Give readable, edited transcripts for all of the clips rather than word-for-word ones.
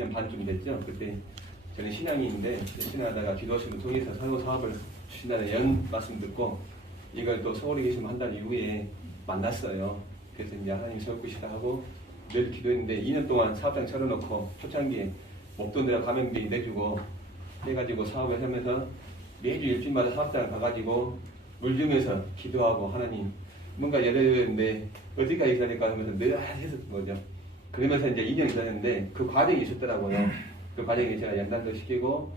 2년 반쯤 됐죠. 그때 저는 신앙인인데 신앙하다가 기도하시는 통해서 설교 사업을 주신다는 말씀 듣고 이걸 또 서울에 계시면 한 달 이후에 만났어요. 그래서 이제 하나님 세우시다 하고 매일 기도했는데 2년 동안 사업장 차려놓고 초창기에 목돈 내라 가맹비 내주고 해가지고 사업을 하면서 매주 일주일마다 사업장을 가가지고 물중에서 기도하고 하나님 뭔가 예배드렸는데 어디까지 해야 될까 하면서 늘 했었던 거죠. 그러면서 이제 2년이 지났는데 그 과정이 있었더라고요. 그 과정에 제가 연단도 시키고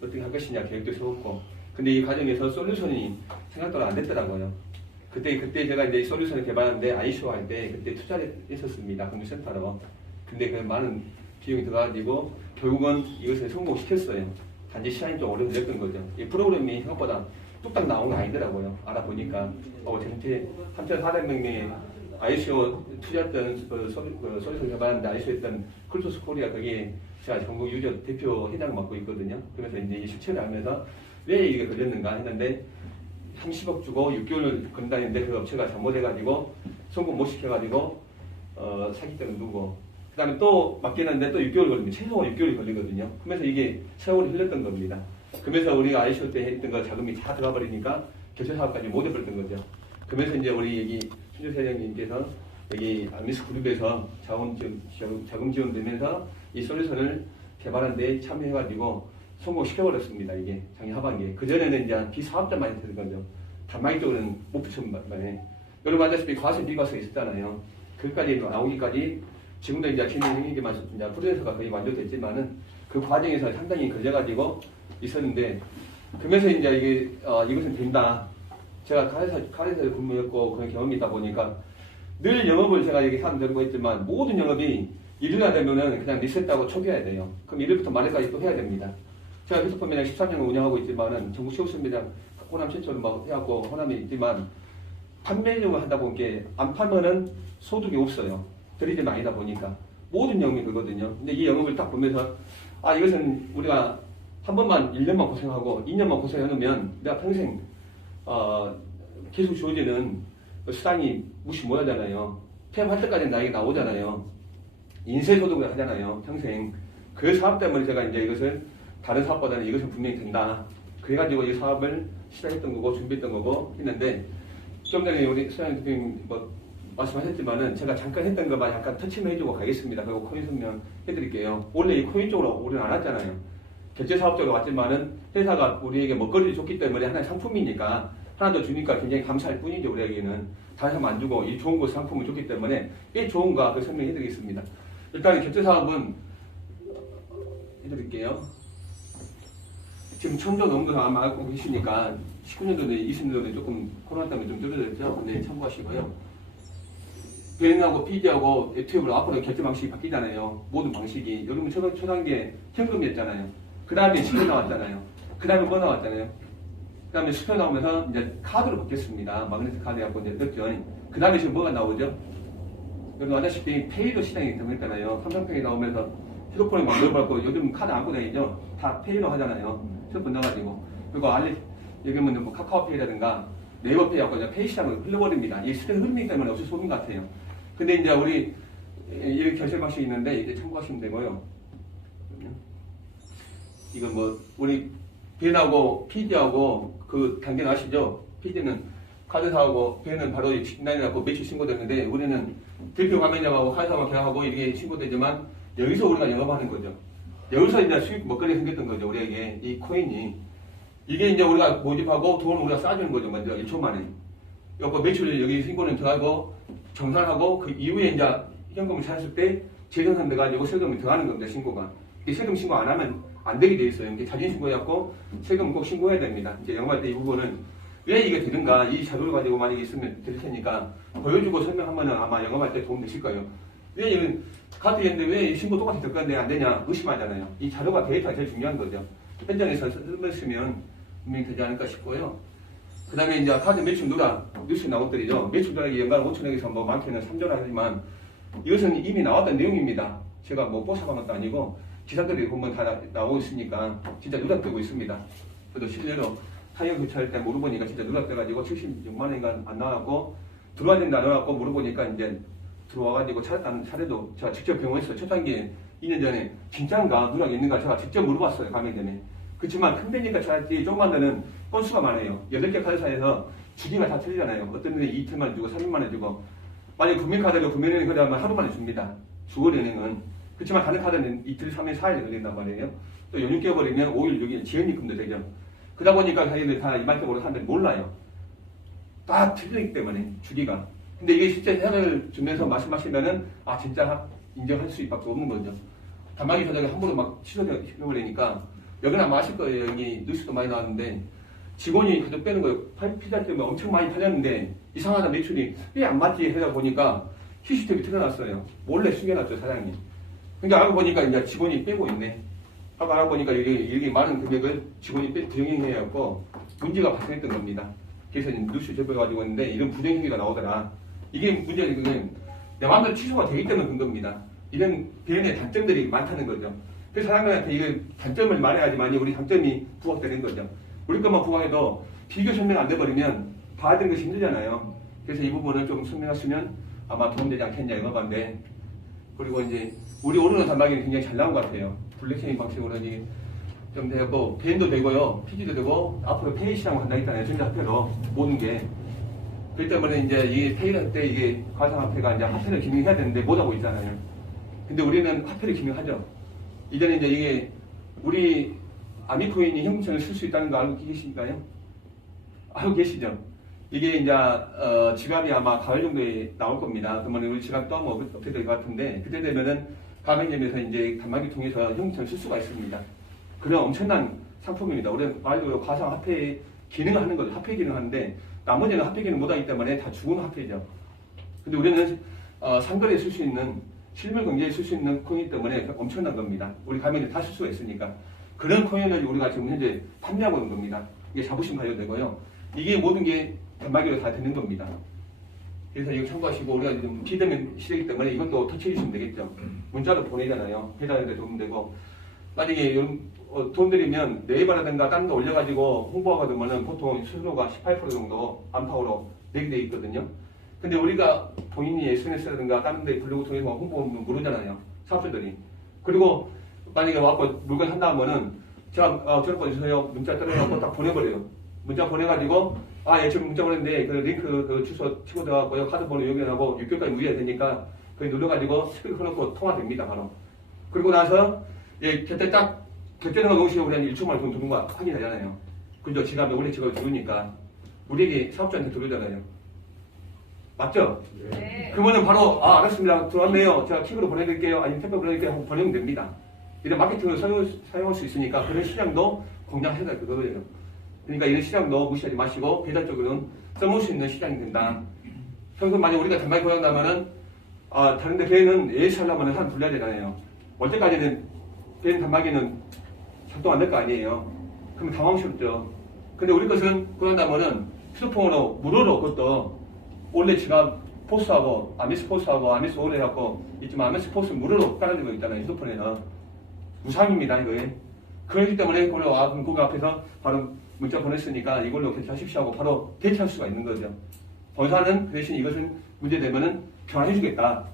어떻게 할 것이냐 계획도 세웠고 근데 이 과정에서 솔루션이 생각보다 안 됐더라고요. 그때 제가 이제 솔루션을 개발하는데 ICO 할 때 그때 투자를 했었습니다. 금융센터로. 근데 그 많은 비용이 들어가지고 결국은 이것을 성공시켰어요. 단지 시간이 좀 오래 걸렸던 거죠. 이 프로그램이 생각보다 뚝딱 나온 게 아니더라고요. 알아보니까 전체 3,400명의 ICO 투자했던 솔루션 개발하는데 ICO 했던 클토스 코리아 거기에 제가 전국 유저 대표 회장을 맡고 있거든요. 그래서 이제 이 실체를 알면서 왜 이게 걸렸는가 했는데 30억 주고 6개월을 건다는데 그 업체가 잘못해가지고 성공 못 시켜가지고 사기꾼을 누고 그 다음에 또 맡기는데 또 6개월 걸립니다. 최소 6개월이 걸리거든요. 그러면서 이게 세월이 흘렀던 겁니다. 그러면서 우리가 ICO 때 했던 거 자금이 다 들어가 버리니까 교체 사업까지 못 해버렸던 거죠. 그러면서 이제 우리 여기 신주 사장님께서 여기 아미스 그룹에서 자금 지원되면서 이 솔루션을 개발한 데 참여해가지고 성공시켜버렸습니다. 이게 작년 하반기에. 그전에는 이제 비사업자만 했던 거죠. 단말기 쪽으로는 못 붙였만에. 여러분 아시다시피 과세 비과세 있었잖아요. 그까지 나오기까지 지금도 이제 진행행위만 이제 프로세서가 거의 완료됐지만은 그 과정에서 상당히 걸려가지고 있었는데 그러면서 이제 이게 이것은 된다. 제가 카레사에 근무했고 그런 경험이 있다 보니까 늘 영업을 제가 여기 사람 들고 있지만 모든 영업이 일요일 되면은 그냥 리셋하고 초기화해야 돼요. 그럼 일요일부터 말일까지 또 해야 됩니다. 제가 휴스폰 매장 13년을 운영하고 있지만은 전국 최우선 매장 호남 최초로 막 해갖고 호남에 있지만 판매용을 하다 보니까 안 팔면은 소득이 없어요. 드리점이 아니다 보니까 모든 영업이 그거든요. 근데 이 영업을 딱 보면서 이것은 우리가 한 번만 1년만 고생하고 2년만 고생해놓으면 내가 평생 계속 주어지는 수당이 무시 못 하잖아요. 폐업할 때까지는 나에게 나오잖아요. 인쇄소득을 하잖아요. 평생. 그 사업 때문에 제가 이제 이것을 다른 사업보다는 이것은 분명히 된다. 그래가지고 이 사업을 시작했던 거고 준비했던 거고 했는데 좀 전에 우리 소장님 대표님 말씀하셨지만은 제가 잠깐 했던 것만 약간 터치만 해주고 가겠습니다. 그리고 코인 설명 해드릴게요. 원래 이 코인 쪽으로 우리는 안 왔잖아요. 결제 사업 쪽으로 왔지만은 회사가 우리에게 먹거리를 줬기 때문에 하나의 상품이니까 하나 더 주니까 굉장히 감사할 뿐이죠. 우리에게는 다른 사람 안 주고 이 좋은 거 상품을 줬기 때문에 이 좋은가 그 설명해드리겠습니다. 일단 결제 사업은 해드릴게요. 지금 1,000조 정도 아마 알고 계시니까 19년도에 20년도에 조금 코로나 때문에 좀 줄어들었죠. 근데 참고하시고요. 비행하고 PD하고 유튜브로 앞으로 결제 방식이 바뀌잖아요. 모든 방식이. 여러분 초단계 현금이었잖아요. 그 다음에 수표 나왔잖아요. 그 다음에 뭐 나왔잖아요. 그 다음에 수표 나오면서 이제 카드로 바뀌었습니다. 마그네틱 카드 갖고 이제 넣었죠. 그 다음에 지금 뭐가 나오죠? 여러분 아시다시피 페이로 시장이 등장했잖아요. 삼성페이 나오면서 휴대폰에 만들어버렸고 요즘 카드 안 꺼내죠. 다 페이로 하잖아요. 휴대폰 넣어가지고. 그리고 여기는 뭐 카카오페이라든가 네이버페이하고 이제 페이 시장을 흘러버립니다. 이 시장 흐름이기 때문에 어쩔 수 없는 것 같아요. 근데 이제 우리 이 결제 방식이 있는데 이제 참고하시면 되고요. 이건 뭐 우리 비엔하고 PD하고 그 단계는 아시죠? PD는 카드사하고 비엔은 바로 직난이라고 매출 신고되는데 우리는 대표 가맹점하고 카드사하고 계약하고 이게 신고되지만 여기서 우리가 영업하는 거죠. 여기서 이제 수익 먹거리 생겼던 거죠. 우리에게 이 코인이 이게 이제 우리가 모집하고 돈을 우리가 싸주는 거죠. 먼저 1초 만에. 여기 매출 여기 신고는 들어가고 정산하고 그 이후에 이제 현금을 찾았을 때 재정산 돼가지고 세금이 들어가는 겁니다. 신고가. 이 세금 신고 안 하면 안 되게 돼 있어요. 이게 자진 신고해갖고 세금 꼭 신고해야 됩니다. 이제 영업할 때 이 부분은 왜 이게 되는가 이 자료를 가지고 만약에 있으면 드릴 테니까 보여주고 설명하면 아마 영업할 때 도움 되실 거예요. 왜 이건 카드였는데 왜 신고 똑같이 될 건데 안 되냐 의심하잖아요. 이 자료가 데이터가 제일 중요한 거죠. 현장에서 쓰면 분명히 되지 않을까 싶고요. 그 다음에 이제 카드 매출 누락 뉴스에 나온 것들이죠. 매출 누락이 연간 5천억에서 뭐 많게는 3조라 하지만 이것은 이미 나왔던 내용입니다. 제가 뭐 뽀샵한 것도 아니고 기사들이 보면 다 나오고 있으니까 진짜 누락되고 있습니다. 그래도 실례로 타이어 교체할 때 물어보니까 진짜 누락돼가지고 76만 원인가 안 나왔고 들어와야 된다 안 나왔고 물어보니까 이제 들어와가지고 찾았다는 사례도 제가 직접 경험했어요. 첫 단계에 2년 전에 진짜인가 누락이 있는가 제가 직접 물어봤어요. 가맹 전에. 그렇지만 큰 데니까 잘지 조그만 데는 건수가 많아요. 8개 카드사에서 주기가 다 틀리잖아요. 어떤 데는 이틀 만에 주고 3일 만에 주고 만약에 국민카드로 구매은행 그러면 하루 만에 줍니다. 주거은행은. 그렇지만 다른 카드는 이틀, 3일, 4일 걸린단 말이에요. 또 연휴 깨버리면 5일, 6일 지연입금도 되죠. 그러다 보니까 자기들 다 이만큼으로 사람들이 몰라요. 다 틀리기 때문에 주기가. 근데 이게 실제 해를 주면서 말씀하시면은 아 진짜 인정할 수밖에 없는 거죠. 단말기 조작이 함부로 막 취소해버리니까 여기는 아마 아실 거예요. 여기 뉴스도 많이 나왔는데 직원이 그저 빼는 거예요. 피자 때문에 엄청 많이 팔렸는데 이상하다 매출이 왜 안 맞지 해다 보니까 CCTV 틀어놨어요. 몰래 숨겨놨죠 사장님. 그러니까 알고 보니까 이제 직원이 빼고 있네. 하고 알아보니까 이게 많은 금액을 직원이 부정행위해갖고 문제가 발생했던 겁니다. 그래서 뉴스 접해가지고 있는데 이런 부정행위가 나오더라. 이게 문제는 내 마음대로 취소가 되기 때문에 그런 겁니다. 이런 개인의 단점들이 많다는 거죠. 그래서 사람들한테 이런 단점을 말해야지만 우리 장점이 부각되는 거죠. 우리 것만 부각해도 비교 설명 안 돼버리면 봐야 되는 것이 힘들잖아요. 그래서 이 부분을 좀 설명하시면 아마 도움되지 않겠냐 이거 건데. 그리고 이제 우리 오르는 단말기는 굉장히 잘 나온 것 같아요. 블랙체인 방식으로 좀 되고 벤도 되고요, PG도 되고 앞으로 페이 시장을 한다 했잖아요. 전자화폐로 모든 게. 그렇기 때문에 이제 이 페이를 할 때 이게 가상화폐가 이제 화폐를 기능해야 되는데 못 하고 있잖아요. 근데 우리는 화폐를 기능하죠. 이전에 이제 이게 우리 아미코인이 형성을 쓸 수 있다는 거 알고 계신가요? 알고 계시죠? 이게 이제 지갑이 아마 가을 정도에 나올 겁니다. 그러면 우리 지갑 또 뭐 어떻게 될 것 같은데 그때 되면은 가맹점에서 이제 단말기 통해서 형성을 쓸 수가 있습니다. 그런 엄청난 상품입니다. 우리는 말 그대로 가상화폐 기능을 하는 거죠. 화폐 기능을 하는데 나머지는 화폐 기능 못하기 때문에 다 죽은 화폐죠. 근데 우리는 상거래에 쓸 수 있는 실물 경제에 쓸 수 있는 코인 때문에 엄청난 겁니다. 우리 가맹점 다 쓸 수가 있으니까. 그런 코인을 우리가 지금 현재 판매하고 있는 겁니다. 이게 자부심 가져도 되고요. 이게 모든 게 단말기로 다 되는 겁니다. 그래서 이거 참고하시고 우리가 지금 비대면 시대이기 때문에 이것도 터치해 주시면 되겠죠. 문자로 보내잖아요. 배달에 도움 되고 만약에 돈 들이면 네이버라든가 다른 데 올려가지고 홍보가 되면은 보통 수수료가 18% 정도 안팎으로 내게 돼 있거든요. 근데 우리가 본인이 SNS라든가 다른 데 블로그 통해서 홍보하면 모르잖아요. 사업자들이. 그리고 만약에 와서 물건 산다 하면은 제가 전화번 주세요. 문자 떨어져갖고 딱 보내버려요. 문자 보내가지고 예 지금 문자 보냈는데 그 링크 그 주소 치고 들어가고요. 카드 번호 여기하고 6개월까지 무효해야 되니까 거기 눌러가지고 스피커 켜놓고 통화됩니다. 바로. 그리고 나서 그때 딱 결제는 놓으시면 우리 한 1초 만에 돈 들어온 거 확인하잖아요. 그죠? 지갑에 원래 지갑에 들어오니까 우리에게 사업자한테 들어오잖아요. 맞죠? 네. 그러면은 바로 알았습니다. 들어왔네요. 제가 킥으로 보내드릴게요. 아니면 택배 보내드릴게요. 하고 보내면 됩니다. 이런 마케팅을 사용할 수 있으니까 그런 시장도 공략해야 될 거거든요. 그러니까 이런 시장도 무시하지 마시고 배달 쪽으로는 써볼 수 있는 시장이 된다. 평소 만약 우리가 단말기 고용한다면은 다른데 배는 AS 하려면 한 불려야 되잖아요. 올 때까지는 배는 단말기는 작동 안 될 거 아니에요. 그러면 당황스럽죠. 근데 우리 것은 고용한다면은 휴대폰으로 무료로 그것도 원래 지갑 포스하고 아미스 포스하고 아미스 오래 해갖고 있지만 아미스 포스 무료로 깔아주고 있잖아요. 휴대폰에는 무상입니다. 이거에. 그렇기 때문에 그럼 그거 앞에서 바로 문자 보냈으니까 이걸로 결제하십시오 하고 바로 대체할 수가 있는 거죠. 본사는 그 대신 이것은 문제되면은 변화해주겠다.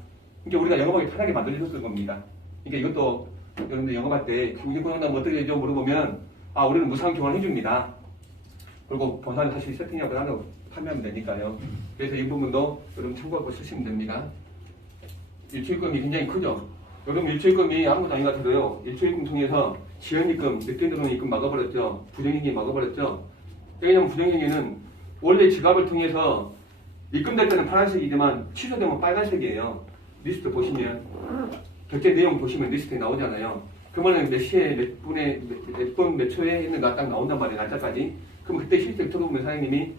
그러니까 우리가 영업하기 편하게 만들어줬을 겁니다. 그러니까 이것도 여러분들 영업할 때 우리 고용한다면 어떻게 되죠? 물어보면 우리는 무상 교환해줍니다. 그리고 본사는 다시 세팅하고 나눠 판매하면 되니까요. 그래서 이 부분도 여러분 참고하고 쓰시면 됩니다. 일주일금이 굉장히 크죠. 여러분 일주일금이 아무것도 아닌 것 같아도요. 일주일금 통해서 지연입금, 늦게 들어오는 입금 막아버렸죠. 부정행위 막아버렸죠. 왜냐하면 부정행위는 원래 지갑을 통해서 입금될 때는 파란색이지만 취소되면 빨간색이에요. 리스트 보시면 결제 내용 보시면 리스트에 나오잖아요. 그러면 몇 시에 몇 분에 몇 분 몇 초에 했는가 딱 나온단 말이에요. 날짜까지. 그럼 그때 실제로 들어보면 사장님이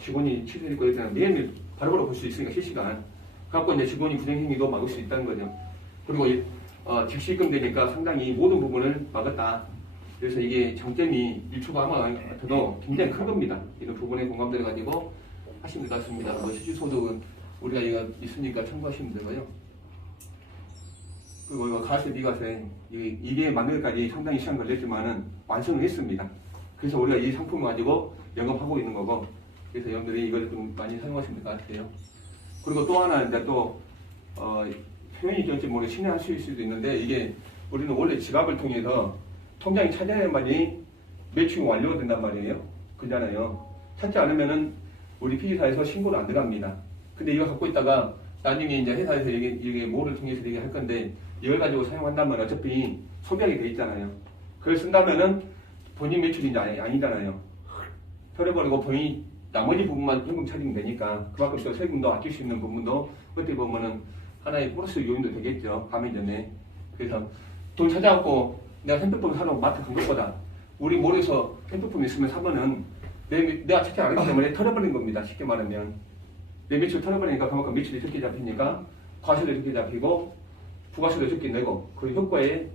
직원이 취소했고 이렇게 매일매일 바로바로 볼 수 있으니까 실시간. 갖고 이제 직원이 부정행위도 막을 수 있다는 거죠. 그리고 즉시 입금되니까 상당히 모든 부분을 막았다. 그래서 이게 장점이 1초가 아마 같아도 굉장히 큰 겁니다. 이런 부분에 공감돼가지고 하시면 될 것 같습니다. 실질소득은 우리가 이거 있으니까 참고하시면 되고요. 그리고 이거 가세, 비가세 이게 만들기까지 상당히 시간 걸렸지만은 완성을 했습니다. 그래서 우리가 이 상품을 가지고 영업하고 있는 거고, 그래서 여러분들이 이걸 좀 많이 사용하시면 될 것 같아요. 그리고 또 하나 이제 또 표현이 될지 모르게 신뢰할 수 있을 수도 있는데 이게 우리는 원래 지갑을 통해서 통장이 찾아야만이 매칭이 완료가 된단 말이에요. 그잖아요. 찾지 않으면은 우리 피지사에서 신고를 안 들어갑니다. 근데 이거 갖고 있다가 나중에 이제 회사에서 이게 뭐를 통해서 이게 할 건데 이걸 가지고 사용한다면 어차피 소비하게 돼 있잖아요. 그걸 쓴다면은 본인 매출이 이제 아니잖아요. 털어버리고 본인이 나머지 부분만 현금 차리면 되니까 그만큼 또 세금도 아낄 수 있는 부분도 어떻게 보면은 하나의 플러스 요인도 되겠죠. 가면 전에. 그래서 돈 찾아갖고 내가 핸드폰 사러 마트 간 것보다 우리 몰에서 핸드폰 있으면 사면은 내가 체크 안 했기 때문에 털어버린 겁니다. 쉽게 말하면. 내 매출 털어버리니까 그만큼 매출이 적게 잡히니까 과세도 적게 잡히고 부가세도 적게 내고 그 효과에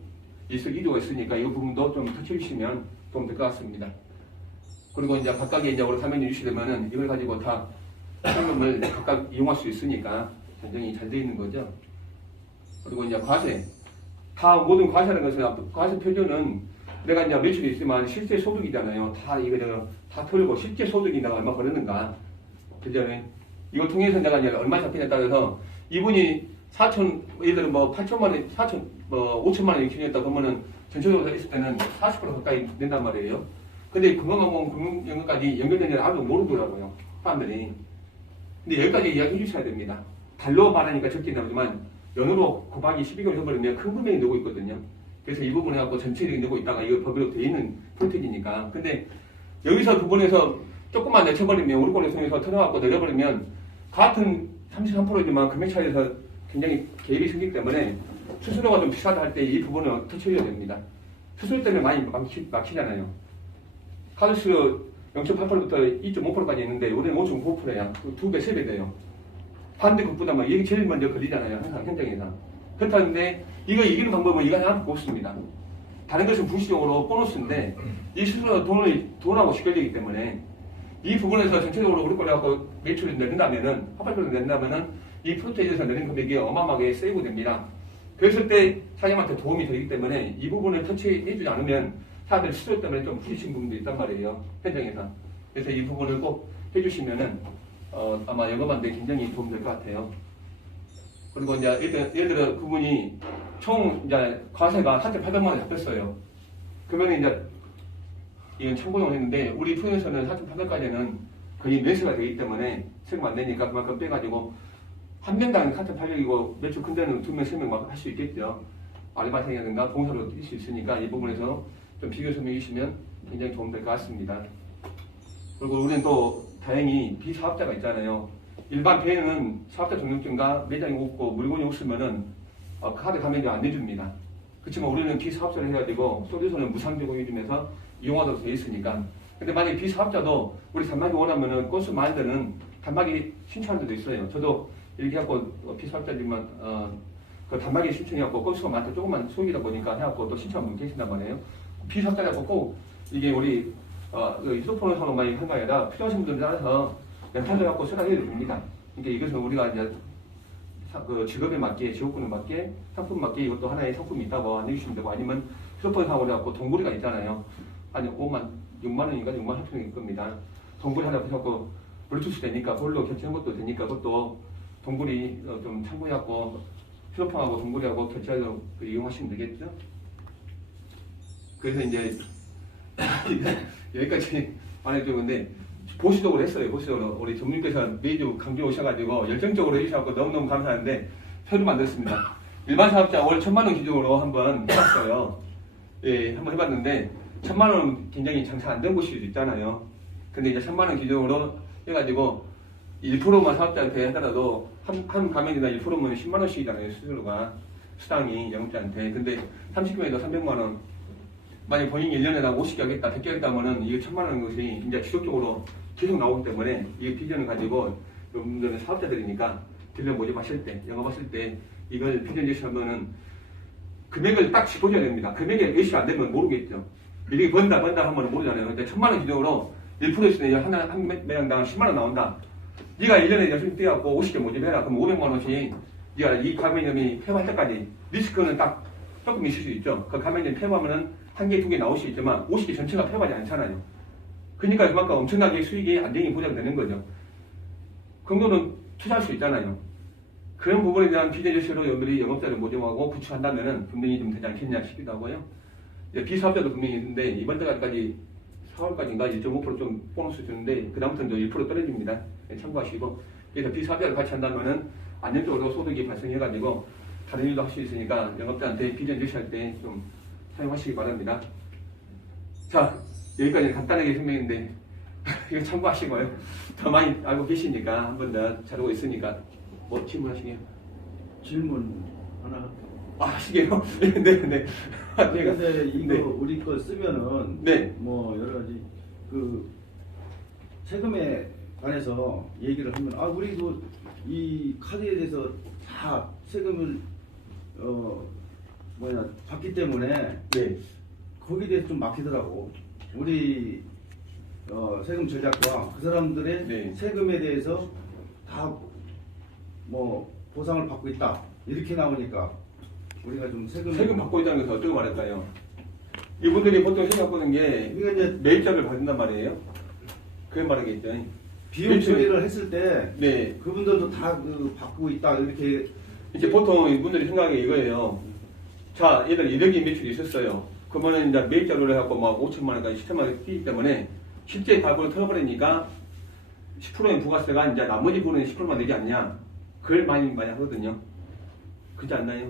일석이조가 있으니까 이 부분도 좀 터치해주시면 도움 될 것 같습니다. 그리고 이제 각각에 이제 우리 사면이 유치되면은 이걸 가지고 다 현금을 각각 이용할 수 있으니까 굉장히 잘 되어 있는 거죠. 그리고 이제 과세. 다 모든 과세라는 것은 과세 표준은 내가 이제 매출이 있지만 실제 소득이잖아요. 다 이거 다 털고 실제 소득이 내가 얼마 벌었는가. 그죠? 이걸 통해서 내가 이제 얼마 잡히냐에 따라서 이분이 4천, 예를 들어 뭐 8천만 원, 4천, 뭐 5천만 원 기준이었다 그러면은 전체적으로 했을 때는 40% 가까이 된단 말이에요. 근데 금융망 금융연금까지 연결되는 줄 아무도 모르더라고요. 사람들이. 근데 여기까지 이야기 해주셔야 됩니다. 달러 말하니까 적게 나오지만 연으로 곱하기 12개월 해버리면 큰 금액이 내고 있거든요. 그래서 이 부분에 갖고 전체적인 내고 있다가 이거 법으로 되어 있는 프로테인이니까. 근데 여기서 부분에서 조금만 내쳐버리면 우리 권에 통해서 털어갖고 내려버리면 같은 33%지만 금액 차이에서 굉장히 개입이 생기기 때문에 수수료가 좀 비싸다 할 때 이 부분을 터치해야 됩니다. 수수료 때문에 많이 막히잖아요. 카드수료 0.8%부터 2.5%까지 있는데 우리는 5.9%야. 2배, 3배 돼요. 반대 국부담은 이게 제일 먼저 걸리잖아요. 항상 현장에서. 그렇다는데 이거 이기는 방법은 이거 하나 없습니다. 다른 것은 부수적으로 보너스인데 이 수수료 돈하고 직결되기 때문에 이 부분에서 전체적으로 우리 걸로 갖고 매출을 내린다면은 합발표를 낸다면은 이 프로테인에서 내린 금액이 어마어마하게 세이브 됩니다. 그랬을 때 사장님한테 도움이 되기 때문에 이 부분을 터치해주지 않으면 사람들이 수수료 때문에 좀 부딪힌 부분도 있단 말이에요. 현장에서. 그래서 이 부분을 꼭 해주시면은 아마 영업하는데 굉장히 도움 될 것 같아요. 그리고 이제 예를 들어 그분이 총 이제 과세가 4,800만 원 잡혔어요. 그러면 이제 이건 참고용을 했는데 우리 투에서는 4,800까지는 거의 매수가 되기 때문에 세금 안 내니까 그만큼 빼가지고 한 명당 4,800이고 매출 큰 데는 2명, 3명 막 할 수 있겠죠. 알바생이라든가 봉사로 뛸 수 있으니까 이 부분에서 좀 비교 설명해 주시면 굉장히 도움 될 것 같습니다. 그리고 우리는 또 다행히 비사업자가 있잖아요. 일반 배는 사업자 등록증과 매장이 없고 물건이 없으면은 카드 가맹비 안 내줍니다. 그렇지만 우리는 비사업자를 해가지고 솔루션을 무상제공 해주면서 이용하도록 되어 있으니까. 근데 만약에 비사업자도 우리 단말기 원하면은 건수 많은 데는 단말기 신청하는 데도 있어요. 저도 이렇게 해갖고 비사업자지만 그 단말기 신청해갖고 건수가 많다 조금만 소액이다 보니까 해갖고 또 신청한 분 계신단 말이에요. 비사업자라고 꼭 이게 우리 휴대폰으로 많이 한 거 아니라 필요하신 분들에 따라서 렌탈을 갖고 수락해야 됩니다. 그러니까 이것은 우리가 이제 그 직업에 맞게, 지역군에 맞게, 상품 맞게 이것도 하나의 상품이 있다고 안내주시면 되고 아니면 휴대폰 사고 해갖고 동굴이가 있잖아요. 아니 6만 원인가 6만 원 정도일 겁니다. 동굴이 하나 해갖고 블루투스 되니까 그걸로 결제한 것도 되니까 그것도 동굴이 좀 참고해갖고 휴대폰하고 동굴이하고 결제하도록 이용하시면 되겠죠. 그래서 이제 여기까지 말해주는데 보수적으로 했어요. 보수적으로 우리 전문님께서 매주 강조 오셔가지고 열정적으로 해주셔서 너무너무 감사한데 표를 만들었습니다. 일반 사업자 월 1,000만 원 기준으로 한번 해봤어요. 예, 한번 해봤는데 1,000만 원 굉장히 장사 안 된 곳이 있잖아요. 근데 이제 1,000만 원 기준으로 해가지고 1%만 사업자한테 하더라도 한 가맹이나 1%면 10만 원씩이잖아요. 수수료가 수당이 영업자한테. 근데 30개월에도 300만 원. 만약 본인이 1년에 나 50개 하겠다, 100개 하겠다 하면은 이게 1,000만 원인 것이 이제 지속적으로 계속 나오기 때문에 이 비전을 가지고 여러분들은 사업자들이니까 딜러 모집하실 때, 영업하실 때 이걸 비전 제시하면은 금액을 딱 짚어줘야 됩니다. 금액이 몇이 안 되면 모르겠죠. 이렇게 번다 하면 모르잖아요. 근데 1,000만 원 기준으로 1%였으면 한 매장당 10만 원 나온다. 네가 1년에 열심히 뛰어갖고 50개 모집해라. 그럼 500만 원씩 네가 이 가맹점이 폐업할 때까지 리스크는 딱 조금 있을 수 있죠. 그 가맹점이 폐업하면은 한 개, 두 개 나올 수 있지만 50개 전체가 폐업하지 않잖아요. 그러니까 그만큼 엄청나게 수익이 안정이 보장되는 거죠. 그 정도는 투자할 수 있잖아요. 그런 부분에 대한 비대조시로 여러분들이 영업자를 모집하고 구축한다면은 분명히 좀 되지 않겠냐 싶기도 하고요. 비사업자도 분명히 있는데 이번 달까지 4월까지인가 1.5%좀 보너스 주는데 그다음부터는 1% 떨어집니다. 참고하시고 그래서 비사업자를 같이 한다면은 안정적으로 소득이 발생해가지고 다른 일도 할 수 있으니까 영업자한테 비전 제시할 때 좀 사용하시기 바랍니다. 자, 여기까지 간단하게 설명했는데 이거 참고하시고요. 더 많이 알고 계시니까 한 번 더 잘하고 있으니까 뭐 질문하시게요? 질문 하나. 하시게요? 네네. 근데 이거 네. 우리 거 쓰면은 네. 뭐 여러 가지 그 세금에 관해서 얘기를 하면 우리도 이 카드에 대해서 다 세금을 받기 때문에 네. 거기에 대해서 좀 막히더라고. 우리 세금 절약과 그 사람들의 네. 세금에 대해서 다 뭐 보상을 받고 있다 이렇게 나오니까 우리가 좀 세금 받고 있다는 것은 어떻게 말할까요? 이분들이 보통 세금 받는 게 그러니까 이제 매입자를 받는단 말이에요. 그런 말이겠죠. 비용 처리를 했을 때 네. 그분들도 다 받고 있다 이렇게 이제 보통 이분들이 생각이 이거예요. 자, 얘들 1억이 매출이 있었어요. 그러면은 이제 매입자료를 해갖고 막 5천만 원까지 7천만 원 뛰기 때문에 실제 값을 털어버리니까 10%의 부가세가 이제 나머지 부분은 10%만 내지 않냐. 그걸 많이 하거든요. 그렇지 않나요?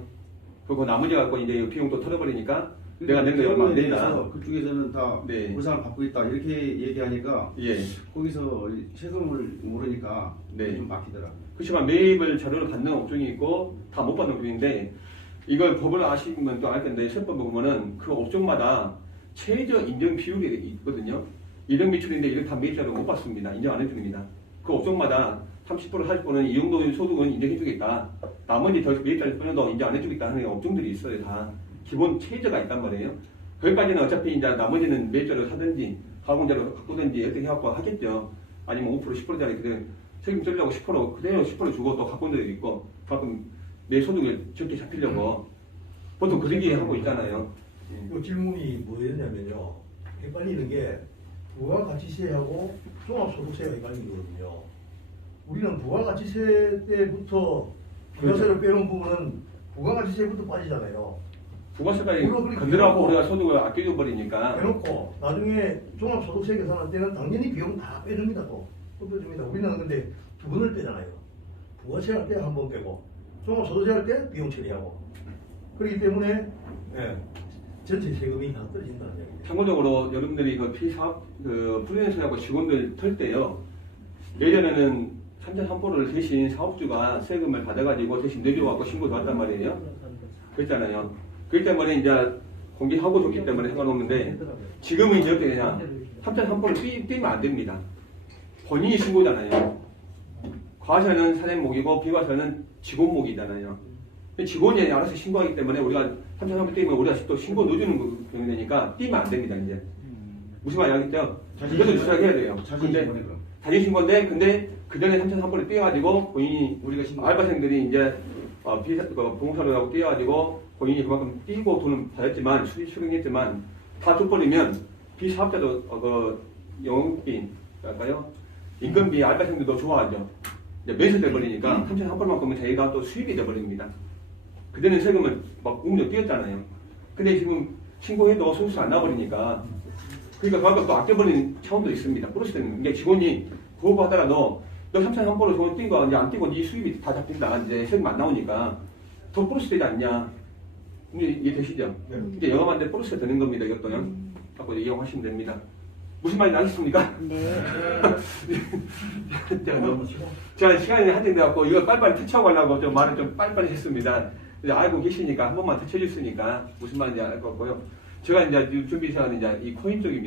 그리고 나머지 갖고 이제 비용도 털어버리니까 내가 낸 게 얼마 안 된다. 그쪽에서는 다 네. 보상을 받고 있다 이렇게 얘기하니까 예. 거기서 세금을 모르니까 네. 좀 막히더라. 그렇지만 매입을 자료를 받는 업종이 있고 다 못 받는 업종인데 이걸 법을 아시면 또 알 텐데 세법 보면은 그 업종마다 최저 인정 비율이 있거든요. 1억 매출인데 이걸 다 매입자료 못 받습니다. 인정 안 해줍니다. 그 업종마다 30% 40%는 이 정도 소득은 인정해주겠다. 나머지 더 매입자료 빼도 인정 안 해주겠다 하는 업종들이 있어요. 다 기본 최저가 있단 말이에요. 거기까지는 어차피 이제 나머지는 매입자료 사든지 가공자료 바꾸든지 어떻게 해갖고 하겠죠. 아니면 5% 10%짜리 그대로 책임지려고 10% 그대로 10% 주고 또 갖고 온 데도 있고 가끔 내 소득을 적게 잡히려고 보통 그렇게 하고 있잖아요. 그 질문이 뭐였냐면요. 헷갈리는 게 부가가치세하고 종합소득세가 헷갈리거든요. 우리는 부가가치세 때부터 비과세를 빼놓은 부분은 부가가치세부터 빠지잖아요. 부가세까지 그렇게 건드려갖고 우리가 소득을 아껴줘 버리니까 빼놓고 나중에 종합소득세 계산할 때는 당연히 비용 다 빼줍니다. 또 빼줍니다. 우리는 근데 두 번을 빼잖아요. 부가세 할 때 한 번 빼고 종합소득세 할 때 비용 처리하고 그렇기 때문에 전체 세금이 다 떨어진다는 얘기죠. 참고적으로 여러분들이 그 피사업 프리랜서하고 직원들 털 때요. 예전에는 3.3%를 대신 사업주가 세금을 받아가지고 대신 내려와갖고 신고 들어왔단 말이에요. 그랬잖아요. 그렇기 때문에 이제 공개하고 좋기 때문에 해놓는데 지금은 이제 어떻게 되냐. 3.3%를 뛰면 안 됩니다. 본인이 신고잖아요. 과세는 사장목이고 비과세는 직원목이잖아요. 직원이 알아서 신고하기 때문에 우리가 3.3% 뛰면 우리가 또 신고 넣어주는 경우가 되니까 뛰면 안 됩니다. 이제 무슨 말인지 알겠죠? 이것도 주장해야 돼요. 근데 자진 신고인데 근데 그 전에 3.3%를 뛰어가지고 본인이 우리가 신고 알바생들이 이제 봉사를 하고 뛰어가지고 본인이 그만큼 뛰고 돈은 받았지만 수령했지만 다 줘버리면 비사업자도 영업비 할까요? 임금비 알바생들도 좋아하죠. 이제 매수돼 버리니까 3.3%만큼은 자기가 또 수입이 돼 버립니다. 그때는 세금을 막 웅덩 뛰었잖아요. 근데 지금 신고해도 소득세 안 나버리니까 그러니까 그걸 또 아껴버리는 차원도 있습니다. 플러스 되는 게 직원이 그거 하더라도 너 3.3% 돈 뛴 거 이제 안 뛰고 네 수입이 다 잡힌다. 이제 세금 안 나오니까 더 플러스 되지 않냐. 이해되시죠? 네. 이제 영업하는데 플러스가 되는 겁니다. 이것도는. 갖고 이용하시면 됩니다. 무슨 말인지 아시겠습니까? 네. 제가 시간이 한정돼 갖고 이거 빨리빨리 터치하고 가려고 좀 말을 좀 빨리빨리 했습니다. 이제 알고 계시니까 한 번만 터쳐주시니까 무슨 말인지 알 것 같고요. 제가 이제 준비 시간은 이제 이 코인 쪽입니다.